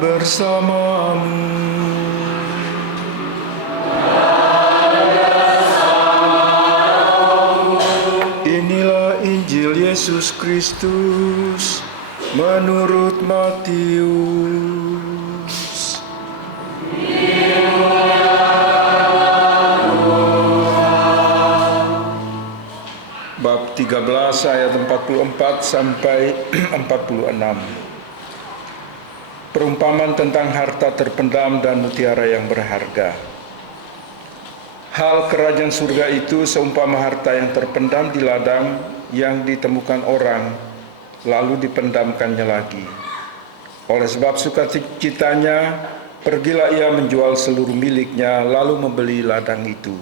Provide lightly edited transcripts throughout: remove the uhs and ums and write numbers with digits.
bersamamu. Inilah Injil Yesus Kristus menurut Matius. Bab 13 ayat 44 sampai 46. Perumpamaan tentang harta terpendam dan mutiara yang berharga. Hal kerajaan surga itu seumpama harta yang terpendam di ladang yang ditemukan orang, lalu dipendamkannya lagi. Oleh sebab sukacitanya, pergilah ia menjual seluruh miliknya, lalu membeli ladang itu.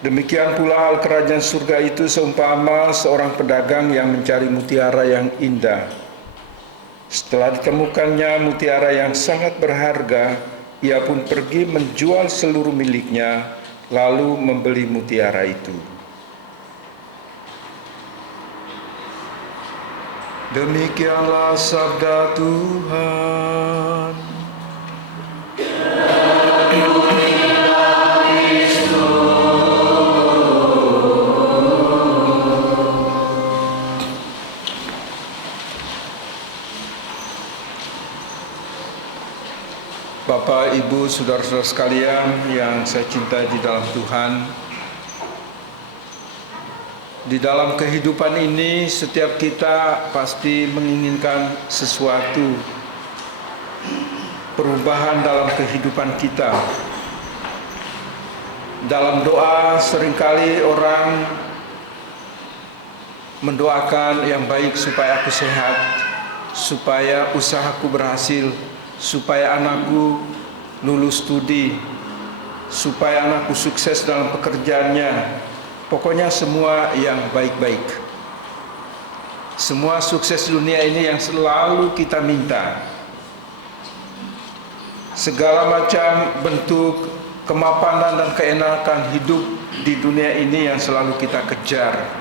Demikian pula hal kerajaan surga itu seumpama seorang pedagang yang mencari mutiara yang indah. Setelah ditemukannya mutiara yang sangat berharga, ia pun pergi menjual seluruh miliknya, lalu membeli mutiara itu. Demikianlah sabda Tuhan. Bapak, Ibu, saudara-saudara sekalian yang saya cintai di dalam Tuhan, di dalam kehidupan ini setiap kita pasti menginginkan sesuatu perubahan dalam kehidupan kita. Dalam doa seringkali orang mendoakan yang baik supaya aku sehat, supaya usahaku berhasil, supaya anakku lulus studi, supaya anakku sukses dalam pekerjaannya. Pokoknya semua yang baik-baik. Semua sukses dunia ini yang selalu kita minta. Segala macam bentuk kemapanan dan keenakan hidup di dunia ini yang selalu kita kejar.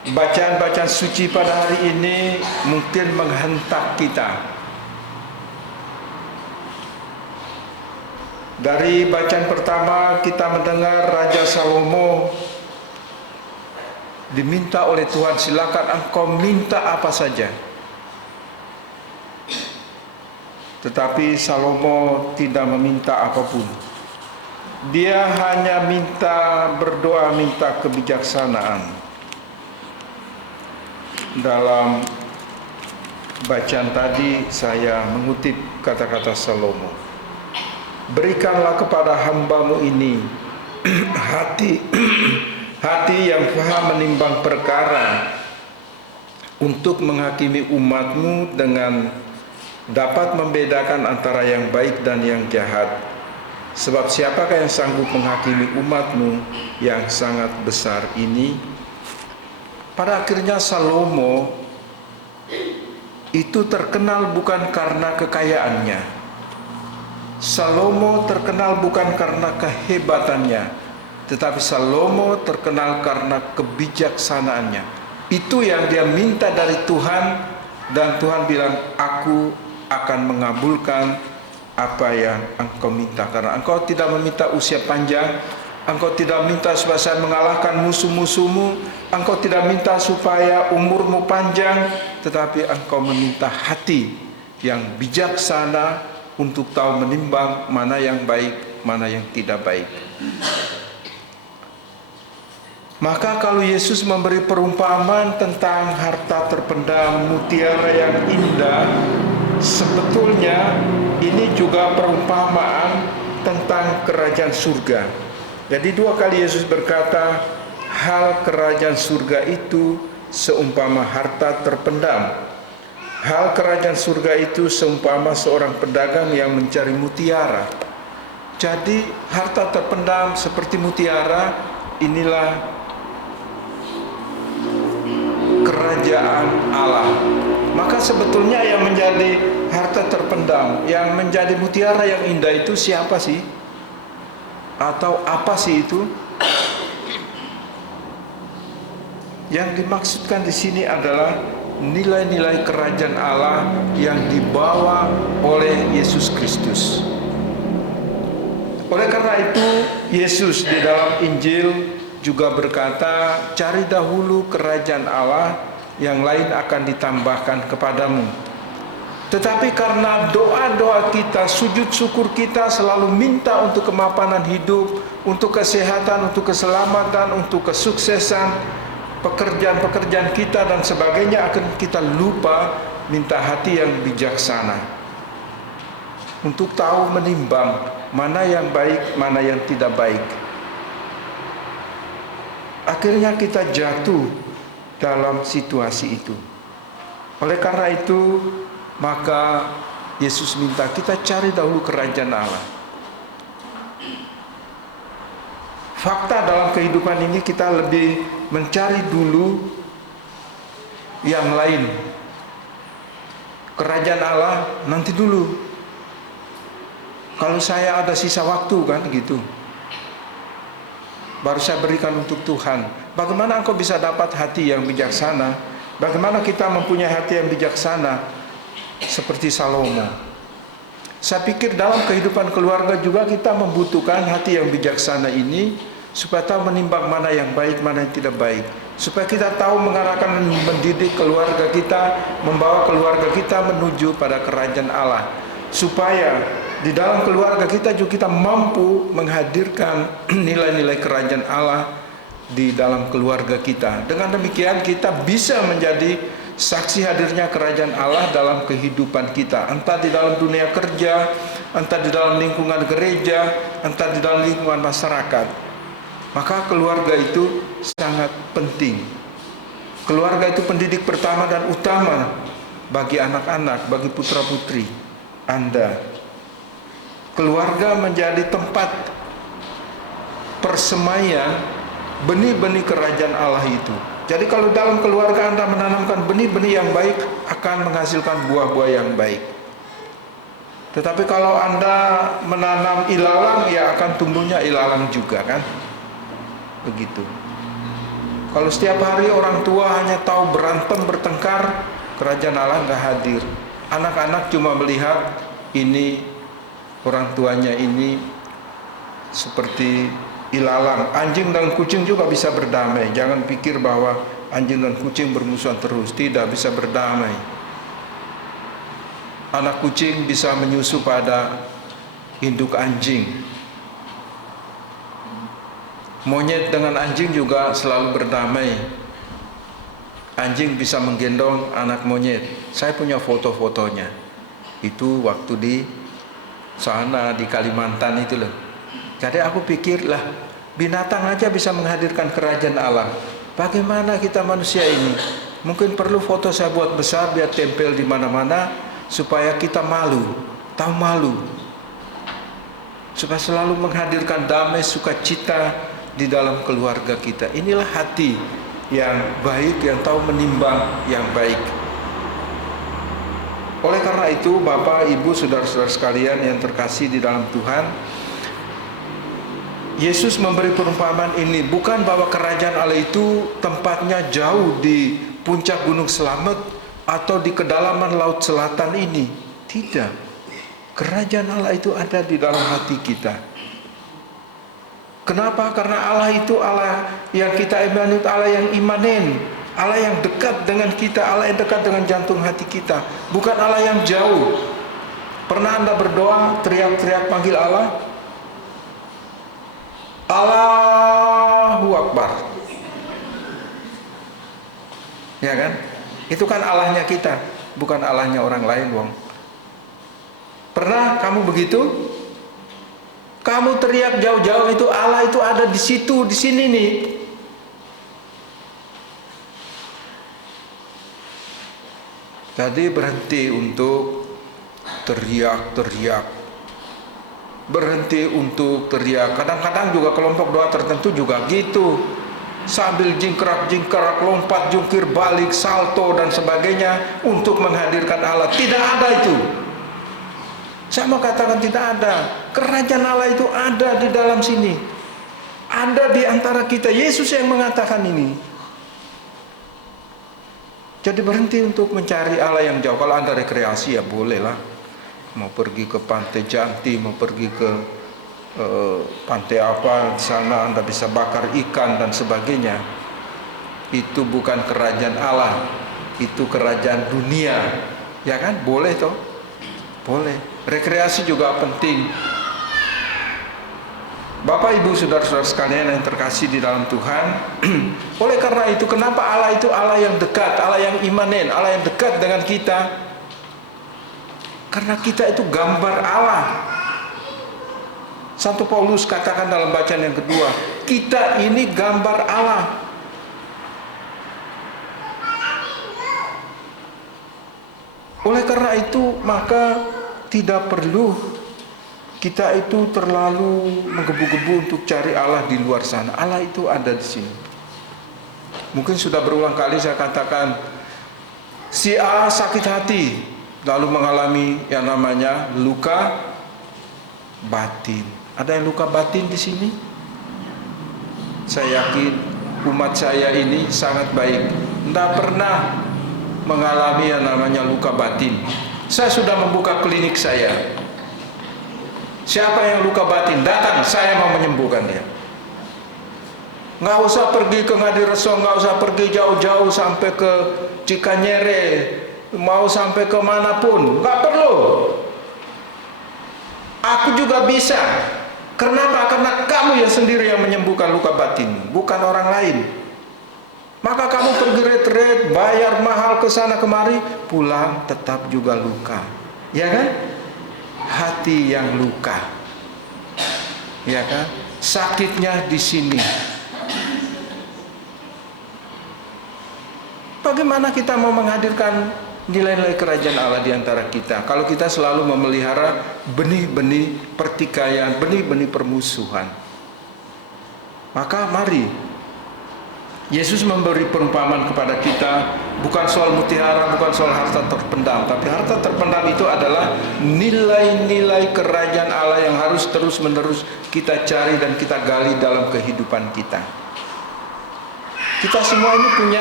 Bacaan-bacaan suci pada hari ini mungkin menghentak kita. Dari bacaan pertama kita mendengar Raja Salomo diminta oleh Tuhan, silakan engkau minta apa saja. Tetapi Salomo tidak meminta apapun. Dia hanya berdoa minta kebijaksanaan. Dalam bacaan tadi saya mengutip kata-kata Salomo. Berikanlah kepada hamba-Mu ini hati yang paham menimbang perkara, untuk menghakimi umat-Mu dengan dapat membedakan antara yang baik dan yang jahat. Sebab siapakah yang sanggup menghakimi umat-Mu yang sangat besar ini? Pada akhirnya Salomo itu terkenal bukan karena kekayaannya. Salomo terkenal bukan karena kehebatannya, tetapi Salomo terkenal karena kebijaksanaannya. Itu yang dia minta dari Tuhan, dan Tuhan bilang, aku akan mengabulkan apa yang engkau minta. Karena engkau tidak meminta usia panjang, engkau tidak minta supaya saya mengalahkan musuh-musuhmu, engkau tidak minta supaya umurmu panjang, tetapi engkau meminta hati yang bijaksana untuk tahu menimbang mana yang baik, mana yang tidak baik. Maka kalau Yesus memberi perumpamaan tentang harta terpendam, mutiara yang indah, sebetulnya ini juga perumpamaan tentang kerajaan surga. Jadi dua kali Yesus berkata, hal kerajaan surga itu seumpama harta terpendam. Hal kerajaan surga itu seumpama seorang pedagang yang mencari mutiara. Jadi harta terpendam seperti mutiara, inilah kerajaan Allah. Maka sebetulnya yang menjadi harta terpendam, yang menjadi mutiara yang indah itu siapa sih? Atau apa sih itu? Yang dimaksudkan di sini adalah nilai-nilai kerajaan Allah yang dibawa oleh Yesus Kristus. Oleh karena itu, Yesus di dalam Injil juga berkata, cari dahulu kerajaan Allah, yang lain akan ditambahkan kepadamu. Tetapi karena doa-doa kita, sujud syukur kita selalu minta untuk kemapanan hidup, untuk kesehatan, untuk keselamatan, untuk kesuksesan, pekerjaan-pekerjaan kita dan sebagainya, akan kita lupa minta hati yang bijaksana untuk tahu menimbang mana yang baik, mana yang tidak baik. Akhirnya kita jatuh dalam situasi itu. Oleh karena itu, maka Yesus minta kita cari dahulu kerajaan Allah. Fakta dalam kehidupan ini kita lebih mencari dulu yang lain. Kerajaan Allah nanti dulu. Kalau saya ada sisa waktu kan gitu, baru saya berikan untuk Tuhan. Bagaimana engkau bisa dapat hati yang bijaksana? Bagaimana kita mempunyai hati yang bijaksana seperti Salomo? Saya pikir dalam kehidupan keluarga juga kita membutuhkan hati yang bijaksana ini, supaya tahu menimbang mana yang baik, mana yang tidak baik. Supaya kita tahu mengarahkan, mendidik keluarga kita, membawa keluarga kita menuju pada kerajaan Allah. Supaya di dalam keluarga kita juga kita mampu menghadirkan nilai-nilai kerajaan Allah di dalam keluarga kita. Dengan demikian kita bisa menjadi saksi hadirnya kerajaan Allah dalam kehidupan kita, entah di dalam dunia kerja, entah di dalam lingkungan gereja, entah di dalam lingkungan masyarakat. Maka keluarga itu sangat penting. Keluarga itu pendidik pertama dan utama bagi anak-anak, bagi putra-putri Anda. Keluarga menjadi tempat persemaian benih-benih kerajaan Allah itu. Jadi kalau dalam keluarga Anda menanamkan benih-benih yang baik, akan menghasilkan buah-buah yang baik. Tetapi kalau Anda menanam ilalang, ya akan tumbuhnya ilalang juga kan? Begitu. Kalau setiap hari orang tua hanya tahu berantem, bertengkar, kerajaan Allah nggak hadir. Anak-anak cuma melihat ini orang tuanya ini seperti ilalang. Anjing dan kucing juga bisa berdamai. Jangan pikir bahwa anjing dan kucing bermusuhan terus. Tidak bisa berdamai. Anak kucing bisa menyusu pada induk anjing. Monyet dengan anjing juga selalu berdamai. Anjing bisa menggendong anak monyet. Saya punya foto-fotonya. Itu waktu di sana di Kalimantan itu loh. Jadi aku pikir lah, binatang aja bisa menghadirkan kerajaan Allah. Bagaimana kita manusia ini? Mungkin perlu foto saya buat besar biar tempel di mana-mana supaya kita malu, tahu malu. Supaya selalu menghadirkan damai, sukacita di dalam keluarga kita. Inilah hati yang baik, yang tahu menimbang yang baik. Oleh karena itu, Bapak, Ibu, saudara-saudara sekalian yang terkasih di dalam Tuhan, Yesus memberi perumpamaan ini bukan bahwa kerajaan Allah itu tempatnya jauh di puncak Gunung Selamet atau di kedalaman Laut Selatan ini. Tidak. Kerajaan Allah itu ada di dalam hati kita. Kenapa? Karena Allah itu Allah yang kita imani, Allah yang imanen, Allah yang dekat dengan kita, Allah yang dekat dengan jantung hati kita, bukan Allah yang jauh. Pernah Anda berdoa, teriak-teriak panggil Allah? Allahu Akbar. Ya kan? Itu kan Allahnya kita, bukan Allahnya orang lain, wong. Pernah kamu begitu? Kamu teriak jauh-jauh itu Allah itu ada di situ, di sini nih. Jadi berhenti untuk teriak-teriak. Berhenti untuk teriak. Kadang-kadang juga kelompok doa tertentu juga gitu. Sambil jingkrak-jingkrak, lompat, jungkir balik, salto dan sebagainya untuk menghadirkan Allah. Tidak ada itu. Saya mau katakan tidak ada. Kerajaan Allah itu ada di dalam sini. Ada di antara kita. Yesus yang mengatakan ini. Jadi berhenti untuk mencari Allah yang jauh. Kalau Anda rekreasi ya bolehlah. Mau pergi ke Pantai Janti, mau pergi ke pantai apa di sana, Anda bisa bakar ikan dan sebagainya. Itu bukan kerajaan Allah, itu kerajaan dunia. Ya kan? Boleh toh? Boleh. Rekreasi juga penting. Bapak Ibu saudara-saudara sekalian yang terkasih di dalam Tuhan, oleh karena itu kenapa Allah itu Allah yang dekat, Allah yang imanen, Allah yang dekat dengan kita? Karena kita itu gambar Allah. Santo Paulus katakan dalam bacaan yang kedua, kita ini gambar Allah. Oleh karena itu maka tidak perlu kita itu terlalu menggebu-gebu untuk cari Allah di luar sana. Allah itu ada di sini. Mungkin sudah berulang kali saya katakan, si A sakit hati, lalu mengalami yang namanya luka batin. Ada yang luka batin di sini? Saya yakin umat saya ini sangat baik, tidak pernah mengalami yang namanya luka batin. Saya sudah membuka klinik saya. Siapa yang luka batin datang, saya mau menyembuhkan dia. Nggak usah pergi ke Ngadireso, nggak usah pergi jauh-jauh sampai ke Cikanyere, mau sampai ke manapun, nggak perlu. Aku juga bisa. Kenapa? Karena kamu yang sendiri yang menyembuhkan luka batin, bukan orang lain. Maka kamu pergi retret, bayar mahal ke sana kemari, pulang tetap juga luka, ya kan? Hati yang luka, ya kan? Sakitnya di sini. Bagaimana kita mau menghadirkan nilai-nilai kerajaan Allah di antara kita kalau kita selalu memelihara benih-benih pertikaian, benih-benih permusuhan? Maka mari Yesus memberi perumpamaan kepada kita, bukan soal mutiara, bukan soal harta terpendam, tapi harta terpendam itu adalah nilai-nilai kerajaan Allah yang harus terus-menerus kita cari dan kita gali dalam kehidupan kita. Kita semua ini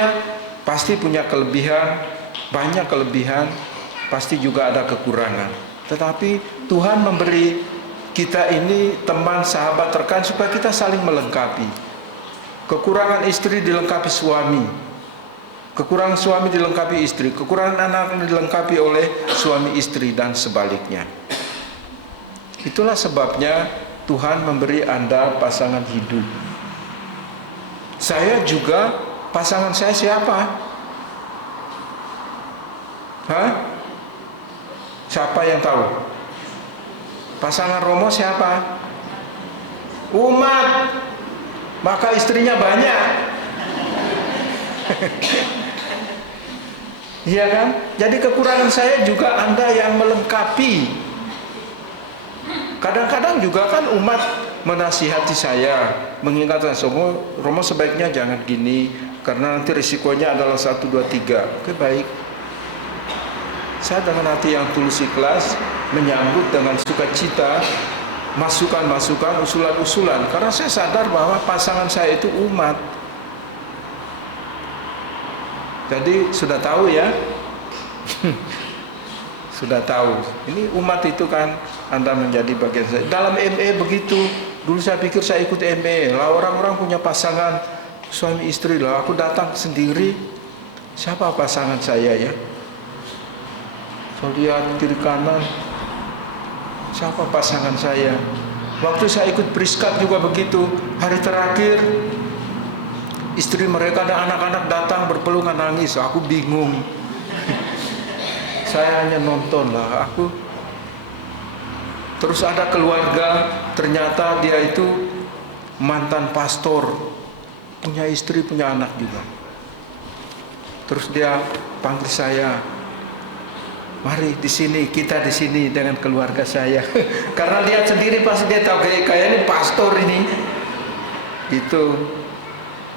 pasti punya kelebihan, banyak kelebihan, pasti juga ada kekurangan. Tetapi Tuhan memberi kita ini teman, sahabat, rekan supaya kita saling melengkapi. Kekurangan istri dilengkapi suami, kekurangan suami dilengkapi istri, kekurangan anak dilengkapi oleh suami istri dan sebaliknya. Itulah sebabnya Tuhan memberi Anda pasangan hidup. Saya juga, pasangan saya siapa? Hah? Siapa yang tahu? Pasangan Romo siapa? Umat. Maka istrinya banyak. Iya kan? Jadi kekurangan saya juga Anda yang melengkapi. Kadang-kadang juga kan umat menasihati saya, mengingatkan Romo sebaiknya jangan gini, karena nanti risikonya adalah 1, 2, 3. Oke, baik. Saya dengan hati yang tulus ikhlas menyambut dengan sukacita masukan-masukan, usulan-usulan, karena saya sadar bahwa pasangan saya itu umat. Jadi sudah tahu ya. Sudah tahu. Ini umat itu kan Anda menjadi bagian saya. Dalam ME begitu. Dulu saya pikir saya ikut ME. Lah orang-orang punya pasangan suami istri lah. Aku datang sendiri. Siapa pasangan saya ya? Saya lihat kiri kanan. Siapa pasangan saya? Waktu saya ikut Priskat juga begitu. Hari terakhir istri mereka dan anak-anak datang berpelungan nangis. Aku bingung. Saya hanya nonton lah. Terus ada keluarga, ternyata dia itu mantan pastor, punya istri, punya anak juga. Terus dia panggil saya, mari di sini, kita di sini dengan keluarga saya. Karena lihat sendiri pasti dia tahu kayak ini pastor ini. Itu.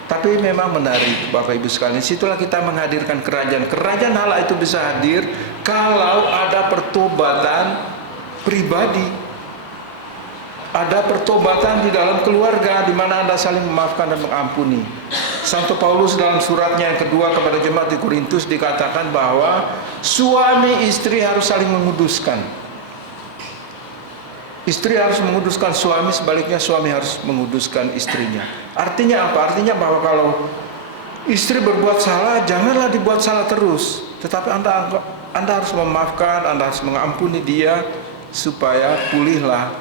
Tapi memang menarik Bapak Ibu sekalian. Situlah kita menghadirkan kerajaan. Kerajaan Allah itu bisa hadir kalau ada pertobatan pribadi. Ada pertobatan di dalam keluarga di mana Anda saling memaafkan dan mengampuni. Santo Paulus dalam suratnya yang kedua kepada jemaat di Korintus dikatakan bahwa suami istri harus saling menguduskan. Istri harus menguduskan suami, sebaliknya suami harus menguduskan istrinya. Artinya apa? Artinya bahwa kalau istri berbuat salah, janganlah dibuat salah terus. Tetapi Anda harus memaafkan, Anda harus mengampuni dia supaya pulihlah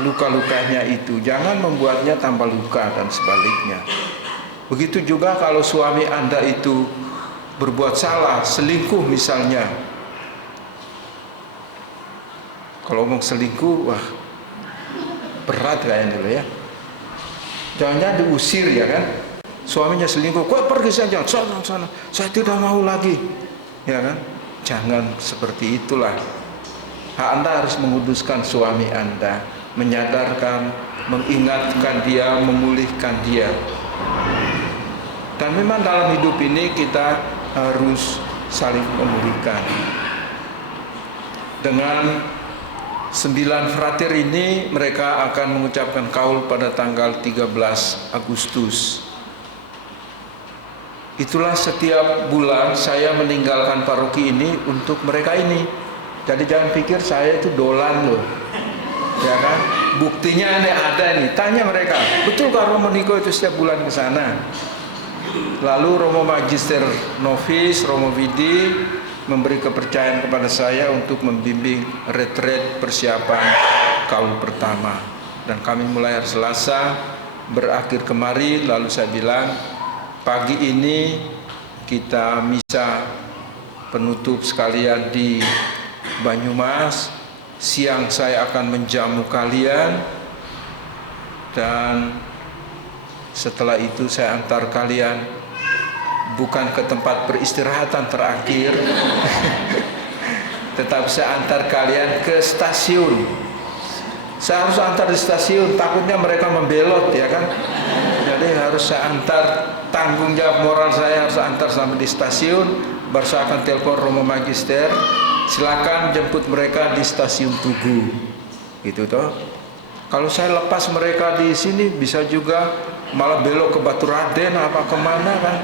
luka-lukanya itu. Jangan membuatnya tambah luka dan sebaliknya. Begitu juga kalau suami Anda itu berbuat salah, selingkuh misalnya. Kalau ngomong selingkuh, wah berat kayaknya dulu ya. Jangan diusir ya kan. Suaminya selingkuh, kok pergi saja, sana, saya tidak mau lagi, ya kan? Jangan seperti itulah. Anda harus menguduskan suami Anda, menyadarkan, mengingatkan dia, memulihkan dia. Dan memang dalam hidup ini kita harus saling memulihkan. Dengan 9 frater ini mereka akan mengucapkan kaul pada tanggal 13 Agustus. Itulah setiap bulan saya meninggalkan paroki ini untuk mereka ini. Jadi jangan pikir saya itu dolan loh, ya kan? Buktinya ini ada nih. Tanya mereka, betul Romo Niko itu setiap bulan ke sana? Lalu Romo Magister Novis, Romo Vidi memberi kepercayaan kepada saya untuk membimbing retret persiapan kaul pertama. Dan kami mulai hari Selasa, berakhir kemarin. Lalu saya bilang, pagi ini kita misa penutup sekalian di Banyumas. Siang saya akan menjamu kalian, dan setelah itu saya antar kalian bukan ke tempat peristirahatan terakhir, tetapi saya antar kalian ke stasiun. Saya harus antar di stasiun, takutnya mereka membelot ya kan. Jadi harus saya antar, tanggung jawab moral saya harus antar sampai di stasiun. Baru saya akan telepon Romo Magister, silakan jemput mereka di stasiun Tugu, gitu toh. Kalau saya lepas mereka di sini bisa juga malah belok ke Baturaden apa kemana kan.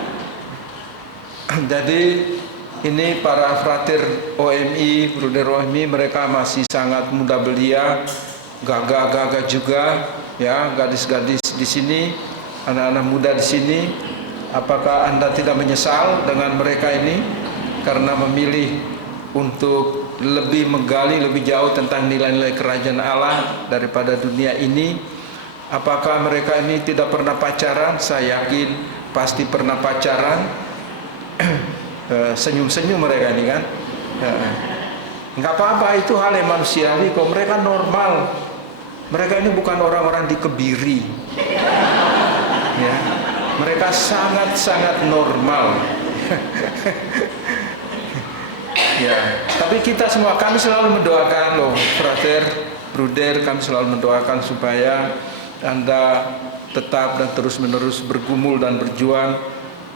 Jadi ini para frater OMI, bruder OMI, mereka masih sangat muda belia, gagah-gagah juga, ya, gadis-gadis di sini, anak-anak muda di sini. Apakah Anda tidak menyesal dengan mereka ini karena memilih untuk lebih menggali lebih jauh tentang nilai-nilai kerajaan Allah daripada dunia ini? Apakah mereka ini tidak pernah pacaran? Saya yakin pasti pernah pacaran. Senyum-senyum mereka ini kan. Nggak apa-apa, itu hal yang manusiawi kok. Mereka normal. Mereka ini bukan orang-orang dikebiri, ya. Mereka sangat-sangat normal. Ya, tapi kita semua, kami selalu mendoakan loh, frater, bruder, kami selalu mendoakan supaya Anda tetap dan terus-menerus bergumul dan berjuang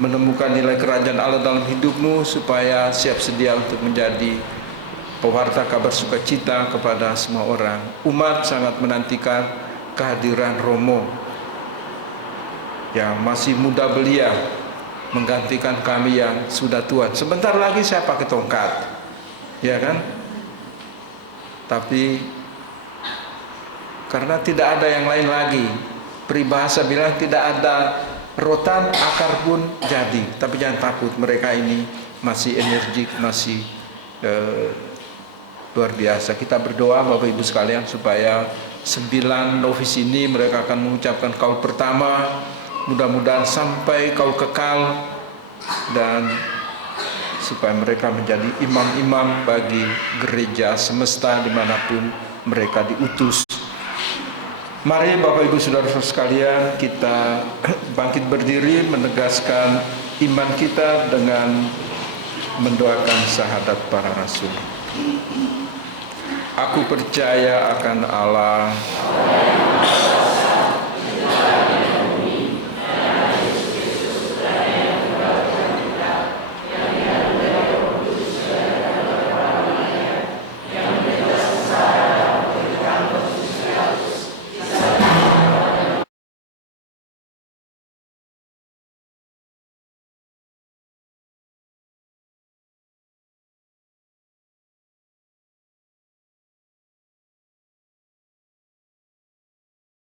menemukan nilai kerajaan Allah dalam hidupmu, supaya siap sedia untuk menjadi pewarta kabar sukacita kepada semua orang. Umat sangat menantikan kehadiran Romo yang masih muda belia menggantikan kami yang sudah tua. Sebentar lagi saya pakai tongkat, ya kan? Tapi karena tidak ada yang lain lagi, peribahasa bilang tidak ada rotan akar pun jadi. Tapi jangan takut, mereka ini masih energik, masih luar biasa. Kita berdoa Bapak Ibu sekalian supaya 9 novis ini mereka akan mengucapkan kaul pertama, mudah-mudahan sampai kaul kekal, dan supaya mereka menjadi imam-imam bagi gereja semesta dimanapun mereka diutus. Mari Bapak Ibu Saudara-saudara sekalian, kita bangkit berdiri menegaskan iman kita dengan mendoakan syahadat para rasul. Aku percaya akan Allah,